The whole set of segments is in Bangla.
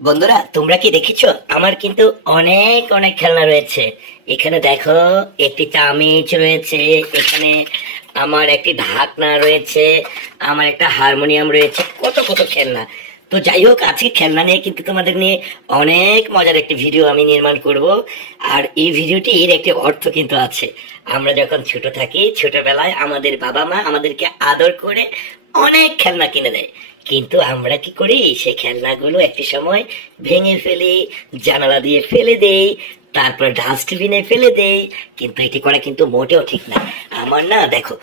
বন্ধুরা, তোমরা কি দেখেছো? আমার কিন্তু অনেক অনেক খেলনা রয়েছে। এখানে দেখো, একটি চামিচ রয়েছে, এখানে আমার একটি ঢাকনা রয়েছে, আমার একটা হারমোনিয়াম রয়েছে, কত কত খেলনা। তো যাই হোক, আজকে খেলনা নিয়ে কিন্তু তোমাদের নিয়ে অনেক মজার একটি ভিডিও আমি নির্মাণ করব। আর এই ভিডিওটির একটি অর্থ কিন্তু আছে। আমরা যখন ছোট থাকি, ছোটবেলায় আমাদের বাবা মা আমাদেরকে আদর করে অনেক খেলনা কিনে দেয়, কিন্তু আমরা কি করি, সেই খেলনাগুলো একটি সময় ভেঙে ফেলি, জানালা দিয়ে ফেলে দেই, তারপর ডাস্টবিনে ফেলে দেই। কিন্তু এটি করা কিন্তু মোটেও ঠিক না। আমার না, দেখো,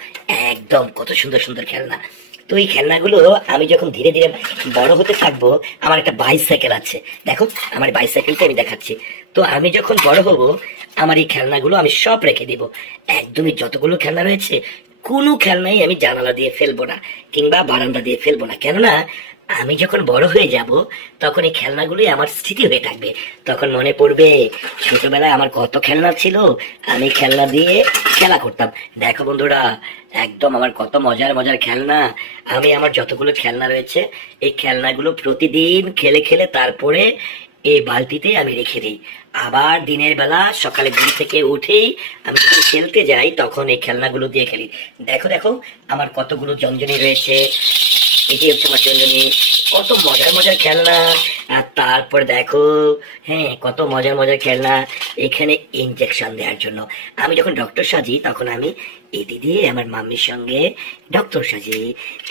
একদম কত সুন্দর সুন্দর খেলনা। তো এই খেলনাগুলো আমি যখন ধীরে ধীরে বড় হতে থাকবো, আমার একটা বাইসাইকেল আছে, দেখো, আমার বাইসাইকেলটা আমি দেখাচ্ছি। তো আমি যখন বড় হব, আমার এই খেলনাগুলো আমি সব রেখে দিব। একদমই যতগুলো খেলনা রয়েছে, কোনো খেলনাই আমি জানালা দিয়ে ফেলবো না, কিংবা বারান্দা দিয়ে ফেলবো না। কেননা আমি যখন বড় হয়ে যাব, তখন এই খেলনাগুলোই আমার স্মৃতি হয়ে থাকবে। তখন মনে পড়বে ছোটবেলায় আমার কত খেলনা ছিল, আমি খেলনা দিয়ে খেলা করতাম। দেখো বন্ধুরা, একদম আমার কত মজার মজার খেলনা। আমি আমার যতগুলো খেলনা রয়েছে, এই খেলনাগুলো প্রতিদিন খেলে খেলে তারপরে এই বালতিতে আমি রেখে দিই। আবার দিনের বেলা সকালে ঘুম থেকে উঠেই আমি যখন খেলতে যাই, তখন এই খেলনাগুলো দিয়ে খেলি। দেখো দেখো, আমার কতগুলো জঞ্জনি রয়েছে, এটি হচ্ছে আমার জঞ্জনি। কত মজার মজার খেলনা। আর তারপর দেখো, হ্যাঁ, কত মজার মজার খেলনা। এখানে ইনজেকশন দেওয়ার জন্য আমি যখন ডক্টর সাজি, তখন আমি এটি দিয়ে আমার মাম্মির সঙ্গে ডক্টর সাজি।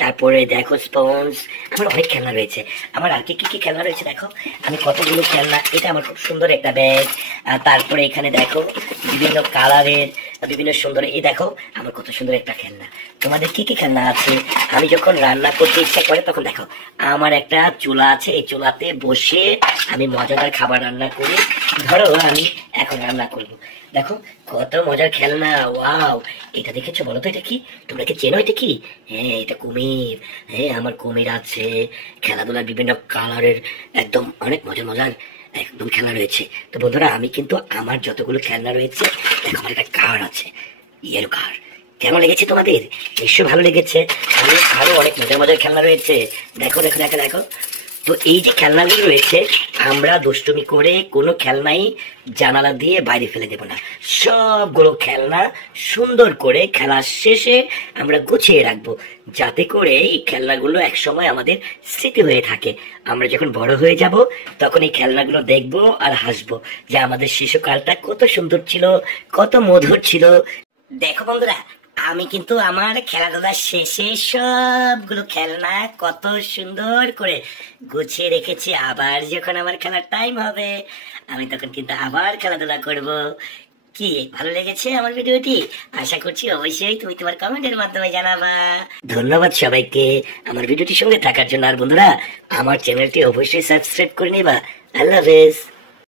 তারপরে দেখো স্পঞ্জ। আমার অনেক খেলনা রয়েছে। আমার আর কি কি কি খেলনা রয়েছে দেখো, আমি কতগুলো খেলনা। এটা আমার খুব সুন্দর একটা ব্যাগ। আর তারপরে এখানে দেখো বিভিন্ন কালারের, বিভিন্ন সুন্দর, এই দেখো আমার কত সুন্দর একটা খেলনা। তোমাদের কি কি খেলনা আছে? আমি যখন রান্না করতে ইচ্ছা করে, তখন দেখো আমার একটা চুলা আছে, এই চুলাতে বসে আমি মজাদার খাবার রান্না করি। ধরো আমি এখন রান্না করব, দেখো কত মজার খেলনা। ওয়াও, এটা দেখেছো? বলো তো এটা কি? তোমরা কি চেনো এটা কি? হ্যাঁ, এটা কুমির। হ্যাঁ, আমার কুমির আছে। খেলাধুলার বিভিন্ন কালারের একদম অনেক মজার মজার একদম খেলা রয়েছে। তো বন্ধুরা, আমি কিন্তু আমার যতগুলো খেলনা রয়েছে, দেখো আমার একটা কার আছে, ইয়েলো কার। কেমন লেগেছে তোমাদের? নিশ্চয় ভালো লেগেছে। আমি আরো অনেক মজার মজার খেলনা রয়েছে। দেখো দেখো দেখো দেখো। তো এই যে খেলনাগুলো রয়েছে, আমরা দুষ্টুমি করে কোনো খেলনাই জানালা দিয়ে বাইরে ফেলে দেব না। সবগুলো খেলনা সুন্দর করে খেলার শেষে আমরা গুছিয়ে রাখবো, যাতে করে এই খেলনাগুলো এক সময় আমাদের স্মৃতি হয়ে থাকে। আমরা যখন বড় হয়ে যাব, তখন এই খেলনাগুলো দেখবো আর হাসবো যে আমাদের শিশুকালটা কত সুন্দর ছিল, কত মধুর ছিল। দেখো বন্ধুরা, আমি কিন্তু আমার খেলাধুলার শেষে সবগুলো খেলনা কত সুন্দর করে গুছিয়ে রেখেছি। আবার যখন আমার খেলার টাইম হবে, আমি তখন কিন্তু আবার খেলাধুলা করব। কি ভালো লেগেছে আমার ভিডিওটি? আশা করছি অবশ্যই তুমি তোমার কমেন্টের মাধ্যমে জানাবা। ধন্যবাদ সবাইকে আমার ভিডিওটির সঙ্গে থাকার জন্য। আর বন্ধুরা, আমার চ্যানেলটি অবশ্যই সাবস্ক্রাইব করে নিবা। আল্লাহ হাফেজ।